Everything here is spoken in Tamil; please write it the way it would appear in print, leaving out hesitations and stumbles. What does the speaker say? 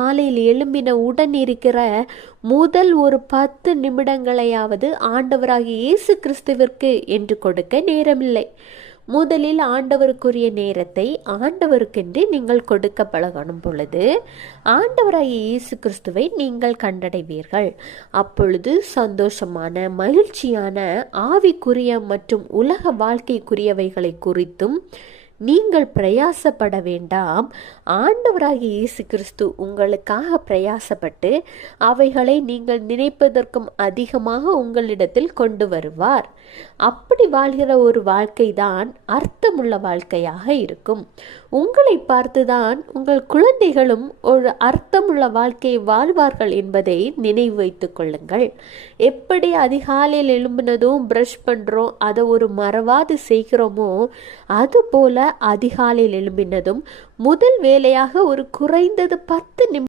காலையில் எழும்பின உடன் இருக்கிற முதல் ஒரு 10 நிமிடங்களையாவது ஆண்டவராகிய இயேசு கிறிஸ்துவிற்கு என்று கொடுக்க நேரமில்லை. முதலில் ஆண்டவருக்குரிய நேரத்தை ஆண்டவருக்கென்று நீங்கள் கொடுக்க பழகணும் பொழுது ஆண்டவராகிய இயேசு கிறிஸ்துவை நீங்கள் கண்டடைவீர்கள். அப்பொழுது சந்தோஷமான, மகிழ்ச்சியான, ஆவிக்குரிய மற்றும் உலக வாழ்க்கைக்குரியவைகளை குறித்தும் நீங்கள் பிரயாசப்பட வேண்டாம். ஆண்டவராகிய இயேசு கிறிஸ்து உங்களுக்காக பிரயாசப்பட்டு அவைகளை நீங்கள் நினைப்பதற்கும் அதிகமாக உங்களிடத்தில் கொண்டு வருவார். அப்படி வாழ்கிற ஒரு வாழ்க்கை தான் அர்த்தமுள்ள வாழ்க்கையாக இருக்கும். உங்களை பார்த்துதான் உங்கள் குழந்தைகளும் ஒரு அர்த்தமுள்ள வாழ்க்கையை வாழ்வார்கள் என்பதை நினைவு வைத்துக் கொள்ளுங்கள். எப்படி அதிகாலையில் எழும்பினதும் பிரஷ் பண்ணுறோம், அதை ஒரு மறவாது செய்கிறோமோ, அதுபோல அதிகாலையில் எழும்பினதும் முதல் வேலையாக ஒரு குறைந்தது 10 நிமிடம்